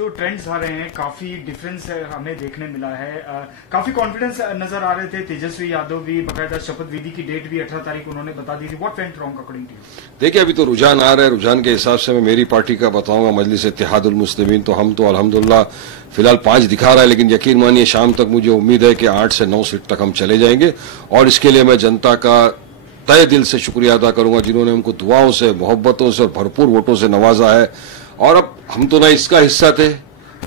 जो ट्रेंड्स आ रहे हैं काफी डिफरेंस हमें देखने मिला है। काफी कॉन्फिडेंस नजर आ रहे थे। तेजस्वी यादव भी बकायदा शपथ विधि की डेट भी 18 तारीख उन्होंने बता दी थी। What went wrong according to you? देखिए, अभी तो रुझान आ रहा है। रुझान के हिसाब से मैं मेरी पार्टी का बताऊंगा, मजलिस इत्तेहादुल मुस्लिमीन, तो हम तो अल्हम्दुलिल्लाह फिलहाल 5 दिखा रहा है, लेकिन यकीन मानिए शाम तक मुझे उम्मीद है कि 8 से 9 सीट तक हम चले जाएंगे। और इसके लिए मैं जनता का तहे दिल से शुक्रिया अदा करूंगा, जिन्होंने हमको दुआओं से, मोहब्बतों से और भरपूर वोटों से नवाजा है। और अब हम तो ना इसका हिस्सा थे,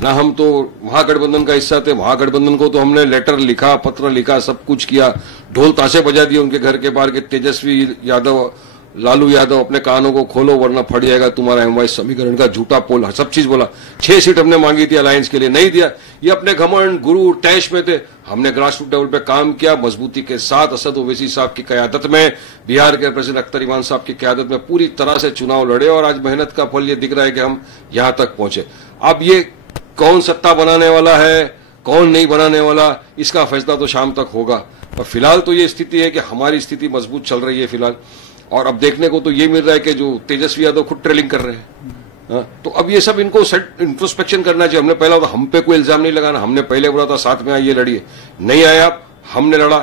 ना हम तो महागठबंधन का हिस्सा थे। महागठबंधन को तो हमने लेटर लिखा, पत्र लिखा, सब कुछ किया, ढोल ताशे बजा दिए उनके घर के बाहर कि तेजस्वी यादव, लालू यादव, अपने कानों को खोलो वरना फट जाएगा तुम्हारा एमवाई समीकरण का झूठा पोल, सब चीज बोला। 6 सीट हमने मांगी थी अलायंस के लिए, नहीं दिया। ये अपने घमंड गुरु टैश में थे। हमने ग्रास रूट लेवल पे काम किया मजबूती के साथ। असद ओवैसी साहब की क़यादत में, बिहार के प्रेसिडेंट अख्तर इमान साहब की क़यादत में पूरी तरह से चुनाव लड़े और आज मेहनत का फल ये दिख रहा है कि हम यहां तक पहुंचे। अब ये कौन सत्ता बनाने वाला है, कौन नहीं बनाने वाला, इसका फैसला तो शाम तक होगा। और फिलहाल तो ये स्थिति है कि हमारी स्थिति मजबूत चल रही है फिलहाल। और अब देखने को तो ये मिल रहा है कि जो तेजस्वी यादव खुद ट्रेलिंग कर रहे हैं। तो अब ये सब इनको इंट्रोस्पेक्शन करना चाहिए। हमने पहला तो हम पे कोई इल्जाम नहीं लगाना। हमने पहले बोला था साथ में आइए लड़िए, नहीं आए आप, हमने लड़ा।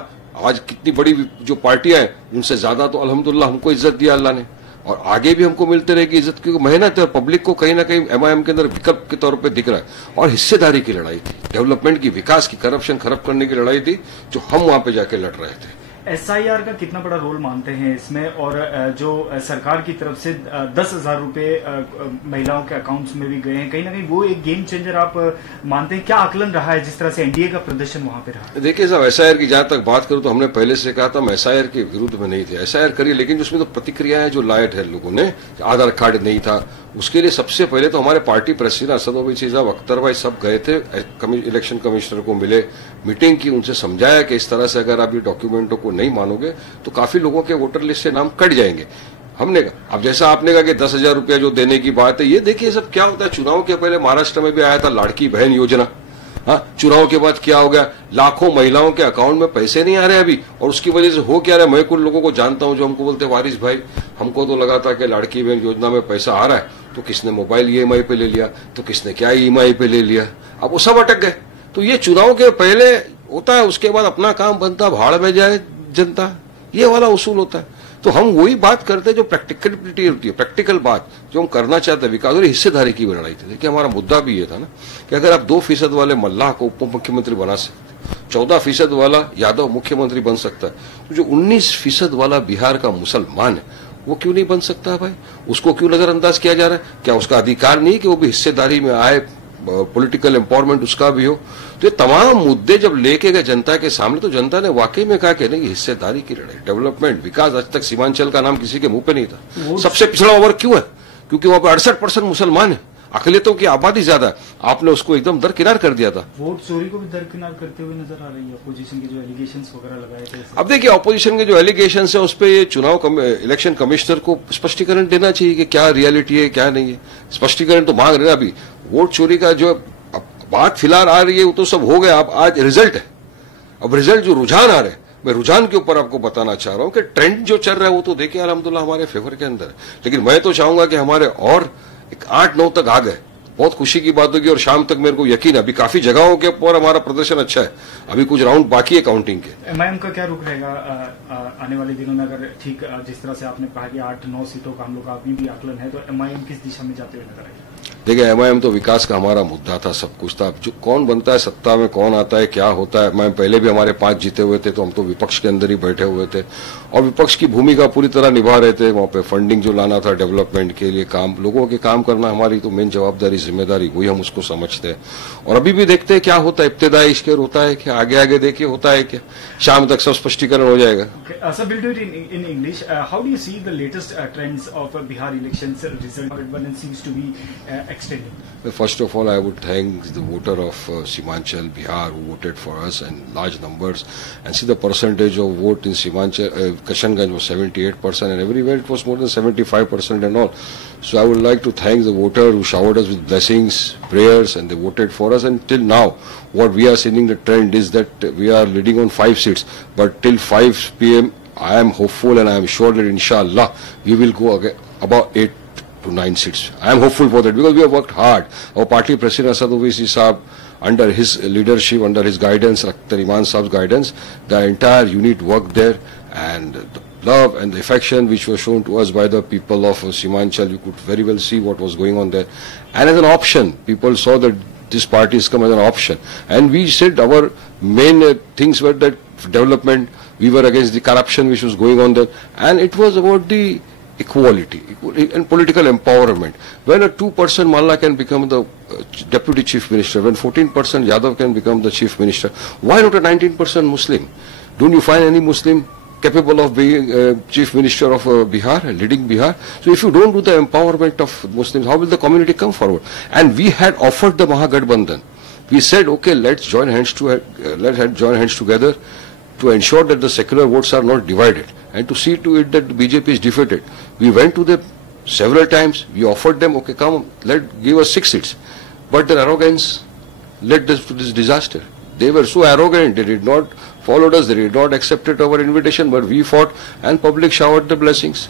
आज कितनी बड़ी जो पार्टियां हैं उनसे ज्यादा तो अल्हम्दुलिल्लाह हमको इज्जत दिया अल्लाह ने, और आगे भी हमको मिलते रहेगी इज्जत, क्योंकि मेहनत है और पब्लिक को कहीं ना कहीं एमआईएम के अंदर विकल्प के तौर पे दिख रहा है। और हिस्सेदारी की लड़ाई थी, डेवलपमेंट की, विकास की, करप्शन खत्म करने की लड़ाई थी जो हम वहां पे जाके लड़ रहे थे। एसआईआर का कितना बड़ा रोल मानते हैं इसमें? और जो सरकार की तरफ से 10,000 रुपए महिलाओं के अकाउंट्स में भी गए हैं, कहीं ना कहीं वो एक गेम चेंजर आप मानते हैं? क्या आकलन रहा है जिस तरह से एनडीए का प्रदर्शन वहां पे रहा? देखिए साहब, एसआईआर की जहां तक बात करूं तो हमने पहले से कहा था हम एसआईआर के विरुद्ध में नहीं थे। एसआईआर करिए, लेकिन उसमें तो प्रतिक्रियाएं जो लाए थे लोगों ने, आधार कार्ड नहीं था, उसके लिए सबसे पहले तो हमारे पार्टी प्रेसिडेंट असद ओवैसी साहब, अख्तर भाई सब गए थे, इलेक्शन कमिश्नर को मिले, मीटिंग की, उनसे समझाया कि इस तरह से अगर आप ये डॉक्यूमेंटों को नहीं मानोगे तो काफी लोगों के वोटर लिस्ट से नाम कट जाएंगे। हमने कहा, अब जैसा आपने कहा कि 10,000 रुपया जो देने की बात है, ये देखिए सब क्या होता है। चुनाव के पहले महाराष्ट्र में भी आया था लाड़की बहन योजना। हाँ, चुनाव के बाद क्या हो गया, लाखों महिलाओं के अकाउंट में पैसे नहीं आ रहे अभी, और उसकी वजह से हो क्या रहा है। मैं कुछ लोगों को जानता हूं जो हमको बोलते, वारिस भाई हमको तो लगा था कि लाड़की बहन योजना में पैसा आ रहा है, तो किसने मोबाइल ईएमआई पे ले लिया, तो किसने क्या ईएमआई पे ले लिया, अब वो सब अटक गए। तो ये चुनाव के पहले होता है, उसके बाद अपना काम बनता, भाड़ में जाए जनता, ये वाला उसूल होता है। तो हम वही बात करते हैं जो प्रैक्टिकलिटी होती है, प्रैक्टिकल बात जो हम करना चाहते हैं, विकास और हिस्सेदारी की भी लड़ाई थी। देखिए हमारा मुद्दा भी ये था ना कि अगर आप 2% वाले मल्लाह को उप मुख्यमंत्री बना सकते, 14% वाला यादव मुख्यमंत्री बन सकता है, तो जो 19% वाला बिहार का मुसलमान है वो क्यों नहीं बन सकता भाई? उसको क्यों नजरअंदाज किया जा रहा है? क्या उसका अधिकार नहीं कि वो भी हिस्सेदारी में आए, पॉलिटिकल एम्पावरमेंट उसका भी हो? तो ये तमाम मुद्दे जब लेके गए जनता के सामने, तो जनता ने वाकई में कहा कि नहीं, हिस्सेदारी की लड़ाई, डेवलपमेंट, विकास। आज तक सीमांचल का नाम किसी के मुंह पे नहीं था। सबसे पिछड़ा ओवर क्यों है? क्योंकि वहां पर 68% मुसलमान है, अकलियतों की आबादी ज्यादा है। आपने उसको एकदम दरकिनार कर दिया था। वोट चोरी को भी दरकिनार करते हुए नजर आ रही है अपोजिशन के जो एलिगेशंस वगैरह लगाए थे। अब देखिए, अपोजिशन के जो एलिगेशंस है उस पर ये इलेक्शन कमिश्नर को स्पष्टीकरण देना चाहिए कि क्या रियलिटी है क्या नहीं है। स्पष्टीकरण तो मांग रहे हैं। अभी वोट चोरी का जो बात फिलहाल आ रही है वो तो सब हो गया। अब आज रिजल्ट है, अब रिजल्ट जो रुझान आ रहे हैं, मैं रुझान के ऊपर आपको बताना चाह रहा हूं कि ट्रेंड जो चल रहा है वो तो देखिए अल्हम्दुलिल्लाह हमारे फेवर के अंदर है। लेकिन मैं तो चाहूंगा कि हमारे और 8-9 तक आ गए, बहुत खुशी की बात होगी। और शाम तक मेरे को यकीन है अभी काफी जगहों के ऊपर हमारा प्रदर्शन अच्छा है, अभी कुछ राउंड बाकी है काउंटिंग के। एमआईएम का क्या रुख रहेगा आने वाले दिनों में? अगर ठीक जिस तरह से आपने कहा कि 8-9 सीटों का हम लोग का अभी भी आकलन है, तो एमआईएम किस दिशा में जाते हुए नजर आएगा? देखिए, एमआईएम तो विकास का हमारा मुद्दा था, सब कुछ था। जो कौन बनता है सत्ता में, कौन आता है, क्या होता है। एमआईएम पहले भी हमारे 5 जीते हुए थे, तो हम तो विपक्ष के अंदर ही बैठे हुए थे और विपक्ष की भूमिका पूरी तरह निभा रहे थे। वहां पे फंडिंग जो लाना था डेवलपमेंट के लिए, काम, लोगों के काम करना हमारी तो मेन जवाबदारी, जिम्मेदारी, वही हम उसको समझते हैं। और अभी भी देखते हैं क्या होता है, इब्तिदाई इश्केर होता है क्या, आगे आगे देखिए होता है क्या, शाम तक सब स्पष्टीकरण हो जाएगा। Sir, will do it in English. How do you see the latest trends of Bihar elections result seems to be extending? First of all, I would thank the voter of Simanchal, Bihar, who voted for us in large numbers. And see the percentage of vote in Simanchal, Kishanganj was 78%, and everywhere it was more than 75% and all. So I would like to thank the voter who showered us with blessings, prayers, and they voted for us. And till now, what we are seeing the trend is that we are leading on 5 seats. But till 5 p.m., I am hopeful and I am sure that inshallah we will go about 8 to 9 seats. I am hopeful for that because we have worked hard. Our party president Asad Owaisi Saab, under his leadership, under his guidance, Dr. Iman Saab's guidance, the entire unit worked there, and the love and the affection which was shown to us by the people of Simanchal, you could very well see what was going on there. And as an option, people saw that this party has come as an option. And we said our main things were that development, we were against the corruption which was going on there, and it was about the equality and political empowerment. When a 2% Malla can become the deputy chief minister, when 14% Yadav can become the chief minister, why not a 19% Muslim? Don't you find any Muslim capable of being chief minister of Bihar, leading Bihar? So if you don't do the empowerment of Muslims, how will the community come forward? And we had offered the Mahagathbandhan. We said, okay, let's join hands together to ensure that the secular votes are not divided, and to see to it that the BJP is defeated. We went to them several times. We offered them, okay, come, give us 6 seats. But their arrogance led us to this disaster. They were so arrogant, they did not follow us, they did not accept our invitation, but we fought and public showered the blessings.